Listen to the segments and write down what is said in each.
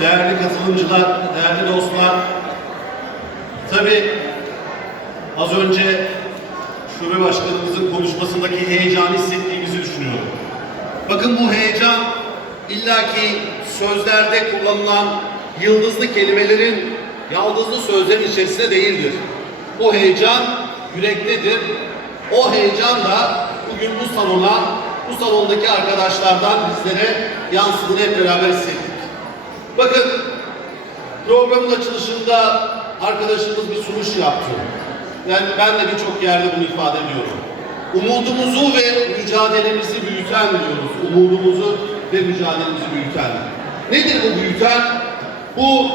değerli katılımcılar, değerli dostlar. Tabii az önce Şube Başkanımızın konuşmasındaki heyecanı hissettiğimizi düşünüyorum. Bakın bu heyecan illaki sözlerde kullanılan yıldızlı kelimelerin yaldızlı sözlerin içerisinde değildir. Bu heyecan yürektedir. O heyecan da bugün bu salona, bu salondaki arkadaşlardan bizlere yansıdığını hep beraber hissettik. Bakın programın açılışında arkadaşımız bir sunuş yaptı. Yani ben de birçok yerde bunu ifade ediyorum. Umudumuzu ve mücadelemizi büyüten diyoruz. Umudumuzu ve mücadelemizi büyüten. Nedir bu büyüten? Bu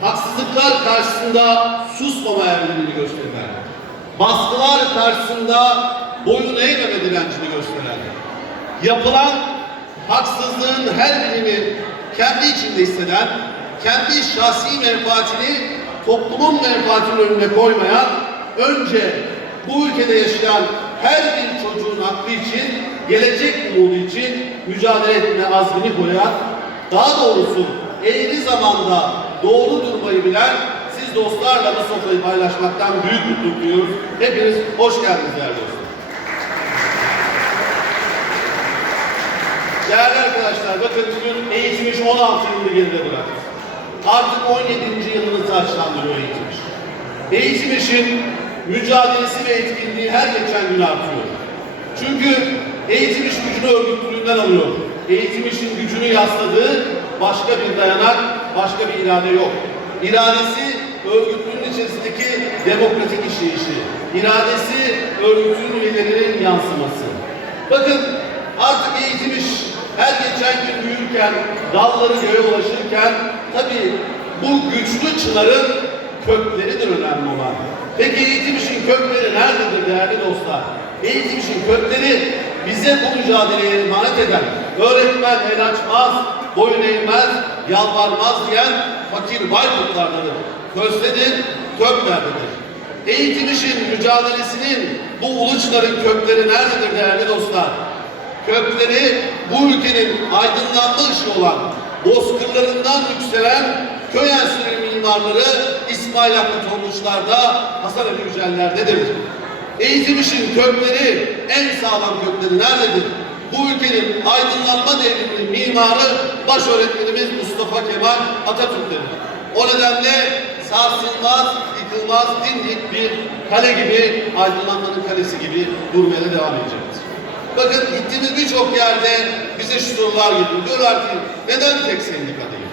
haksızlıklar karşısında susmama erdemini gösteren, baskılar karşısında boyun eğmeme direncini gösteren, yapılan haksızlığın her birini kendi içinde hisseden, kendi şahsi menfaatini toplumun menfaatinin önüne koymayan, önce bu ülkede yaşayan her bir çocuğun hakkı için, gelecek umudu için mücadele etme azmini koyan, daha doğrusu eğri zamanda doğru durmayı bilen siz dostlarla bu sofrayı paylaşmaktan büyük mutluluk duyuyoruz. Hepiniz hoş geldiniz değerli dostlar. Değerli arkadaşlar bakın bugün eğitimiş 16 yılı geride bıraktı. Artık 17. yılını taçlandırıyor eğitimiş. Eğitim mücadelesi ve etkinliği her geçen gün artıyor. Çünkü eğitim iş gücünü örgütlülüğünden alıyor. Eğitim işin gücünü yasladığı başka bir dayanak, başka bir irade yok. İradesi örgütlülüğün içerisindeki demokratik işleyişi. İradesi örgütün üyelerinin yansıması. Bakın artık eğitim iş büyürken, dalları göğe ulaşırken tabii bu güçlü çınarın kökleridir önemli olan. Peki eğitim işin kökleri nerededir değerli dostlar? Eğitim işin kökleri bize bu mücadeleye emanet eden, öğretmen el açmaz, boyun eğmez, yalvarmaz diyen fakir Bayburtlardadır. Közdedir, köklerdedir. Eğitim işin mücadelesinin bu ulu çınarın kökleri nerededir değerli dostlar? Kökleri bu ülkenin aydınlanma ışığı olan bozkırlarından yükselen köy enstitüleri mimarları İsmail Hakkı Tonguçlar'da, Hasan Ali Yüceller'dedir. Eğitim işin kökleri, en sağlam kökleri nerededir? Bu ülkenin aydınlanma devriminin mimarı baş öğretmenimiz Mustafa Kemal Atatürk'tür. O nedenle sarsılmaz, yıkılmaz, dimdik bir kale gibi, aydınlanmanın kalesi gibi durmaya devam edecektir. Bakın gittiğimiz birçok yerde bize şu sorular geliyor. Diyorlar ki neden tek sendika değil?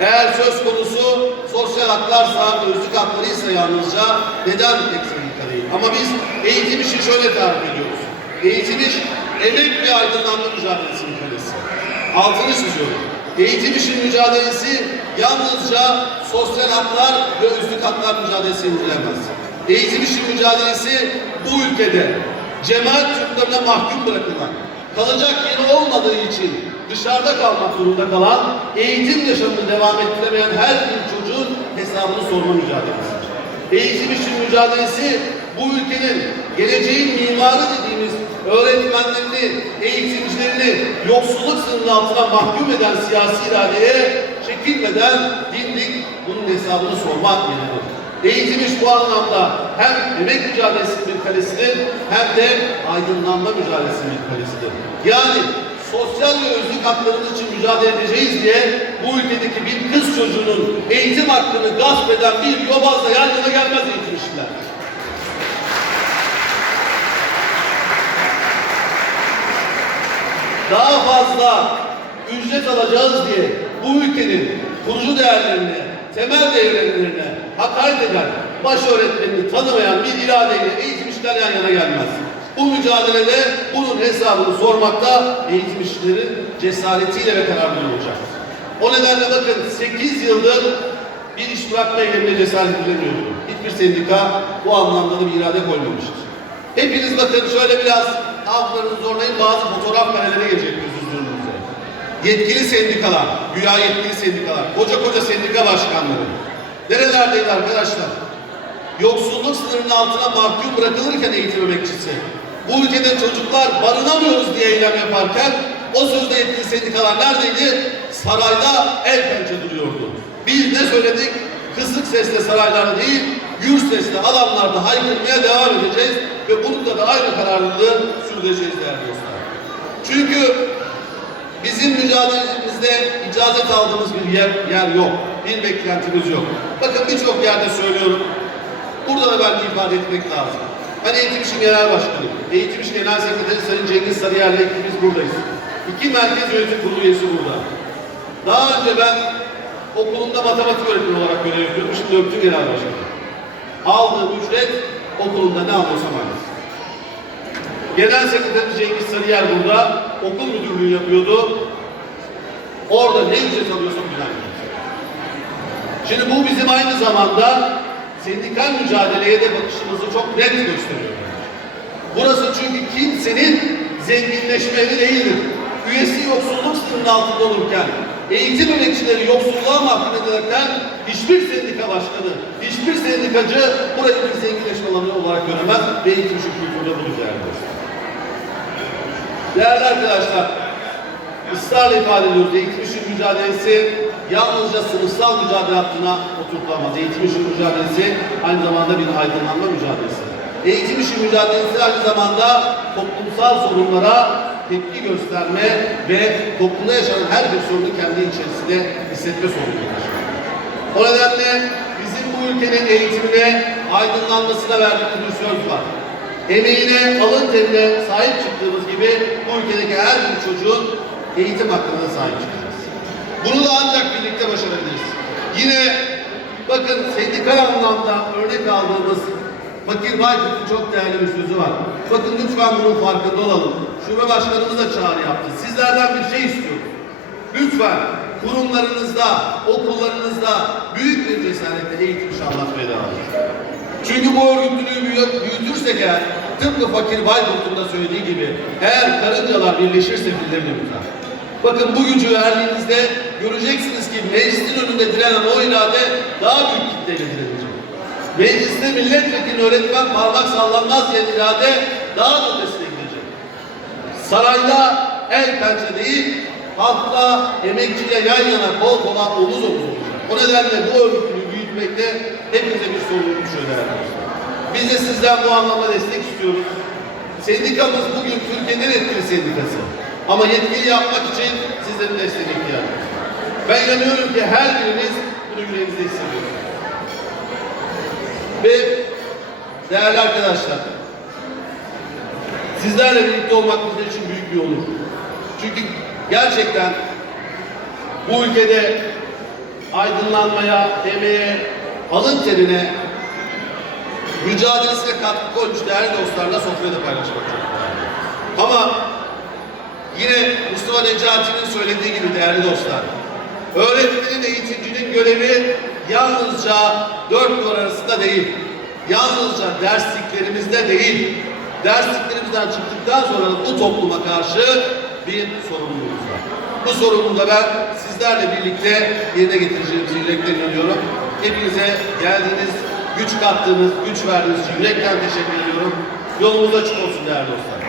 Eğer söz konusu sosyal haklarsa, özlük haklarıysa yalnızca neden tek sendika değil? Ama biz eğitim işi şöyle tarif ediyoruz. Eğitim iş emek ve aydınlanma mücadelesinin kalesi. Altını çiziyorum. Eğitim işin mücadelesi yalnızca sosyal haklar ve özlük haklar mücadelesi indirilemez. Eğitim işin mücadelesi bu ülkede cemaat çocuklarına mahkum bırakılan, kalacak yeri olmadığı için dışarıda kalmak zorunda kalan, eğitim yaşamını devam ettiremeyen her bir çocuğun hesabını sorma mücadelesidir. Eğitim için mücadelesi bu ülkenin geleceğin mimarı dediğimiz öğretmenlerini, eğitimcilerini yoksulluk sınırının altına mahkum eden siyasi iradeye çekilmeden dimdik bunun hesabını sormak gerekir. Eğitim iş bu anlamda hem emek mücadelesinin bir kalesidir hem de aydınlanma mücadelesinin bir kalesidir. Yani sosyal ve özlük haklarımız için mücadele edeceğiz diye bu ülkedeki bir kız çocuğunun eğitim hakkını gasp eden bir yobazla yan yana gelmez eğitim işçiler. Daha fazla ücret alacağız diye bu ülkenin kurucu değerlerine, temel değerlerine hakaret eden, baş öğretmenini tanımayan bir iradeyle eğitim işler yan yana gelmez. Bu mücadelede bunun hesabını sormakta eğitim işçilerin cesaretiyle ve kararlılığı olacaktır. O nedenle bakın 8 yıldır bir iş bırakma eylemine cesaret edilemiyordu. Hiçbir sendika bu anlamda da bir irade koymamıştır. Hepiniz bakın şöyle biraz hafızalarınızı zorlayın bazı fotoğraf kareleri gelecek gözünüzün. Yetkili sendikalar, güya yetkili sendikalar, koca koca sendika başkanları. Nerelerdeydi arkadaşlar? Yoksulluk sınırının altına mahkum bırakılırken eğitim emekçisi. Bu ülkede çocuklar barınamıyoruz diye eylem yaparken o sözde yetkili sendikalar neredeydi? sarayda el pençe duruyordu. Biz ne söyledik? Kısık sesle saraylarda değil, gür sesle alanlarda haykırmaya devam edeceğiz ve bununla da aynı kararlılığı sürdüreceğiz değerli dostlar. Çünkü bizim mücadelemizde icazet aldığımız bir yer, yer yok. Bir beklentimiz yok. Bakın birçok yerde söylüyorum. Burada da bence ifade etmek lazım. Hani Eğitim İşi Genel Başkanı, Eğitim İşi Genel Sekreteri Sayın Cengiz Sarıyer'le ikimiz buradayız. İki merkez yönetim kurulu üyesi burada. Daha önce ben okulunda matematik öğretmeni olarak görev yapıyordum. Şimdi öptü genel başkanı. Aldığım ücret okulunda ne alıyorsam aynısı. Genel Sekreteri Cengiz Sarıyer burada okul müdürlüğü yapıyordu. Orada ne ücret alıyorsa bilen Şimdi bu bizim aynı zamanda sendikal mücadeleye de bakışımızı çok net gösteriyor. Burası çünkü kimsenin zenginleşmeli değildir. Üyesi yoksulluk sınırının altında olurken, eğitim emekçileri yoksulluğa mahkum ederken hiçbir sendika başkanı, hiçbir sendikacı burayı bir zenginleşme alanı olarak göremez ve eğitim şu kültürde değerli dostlar. Değerli arkadaşlar, ısrarla ifade ediyoruz. Eğitim işi mücadelesi yalnızca sınıfsal mücadele hattına oturtulamaz. Eğitim işi mücadelesi aynı zamanda bir aydınlanma mücadelesi. Eğitim işi mücadelesi aynı zamanda toplumsal sorunlara tepki gösterme ve toplumda yaşanan her bir sorunu kendi içerisinde hissetme sorunudur. O nedenle bizim bu ülkenin eğitimine, aydınlanmasına verdiğimiz bir söz var. Emeğine, alın terine sahip çıktığımız gibi bu ülkedeki her bir çocuğun eğitim hakkına sahip çıkacağız. Bunu da ancak birlikte başarabiliriz. Yine bakın sendikal anlamda örnek aldığımız Fakir Baykurt'un çok değerli bir sözü var. Bakın lütfen bunun farkında olalım. Şube başkanımız da çağrı yaptı. Sizlerden bir şey istiyoruz. Lütfen kurumlarınızda, okullarınızda büyük bir cesaretle eğitim anlatmaya devam edin. Çünkü bu örgütlülüğü büyü- büyütürsek eğer, tıpkı Fakir Bayburt'un da söylediği gibi, eğer karıncalar birleşirse birilerini yutar. Bakın bu gücü verdiğinizde göreceksiniz ki meclisin önünde direnen o irade daha büyük kitleyle direnecek. Mecliste milletvekili öğretmen parmak sallanmaz diye irade daha da ötesine. Sarayda el pençe değil, halkla, emekçiyle yan yana kol kola omuz omuz olacak. O nedenle bu örgütlülüğü büyütmekte hepimize bir sorumluluk düşüyor. Biz de sizden bu anlamda destek istiyoruz. Sendikamız bugün Türkiye'nin en etkili sendikası. Ama yetkili yapmak için sizlerin desteğine ihtiyacımız var. Ben inanıyorum ki her biriniz bunu yüreğinizde hissediyorsunuz. Ve değerli arkadaşlar, sizlerle birlikte olmak bizim için büyük bir onur. Çünkü gerçekten bu ülkede aydınlanmaya, emeğe, alın terine, mücadelesine katkı koymuş değerli dostlarla sofrada paylaşmak çok. Ama yine Mustafa Necati'nin söylediği gibi değerli dostlar, öğretmenin, eğitimcinin görevi yalnızca dört duvar arasında değil, yalnızca dersliklerimizde değil, dersliklerimizden çıktıktan sonra bu topluma karşı bir sorumluluğumuz var. Bu sorumluluğu da ben sizlerle birlikte yerine getireceğimizi yürekten inanıyorum. Hepinize geldiğiniz, güç kattığınız, güç verdiğiniz için yürekten teşekkür ediyorum. Yolumuz açık olsun değerli dostlar.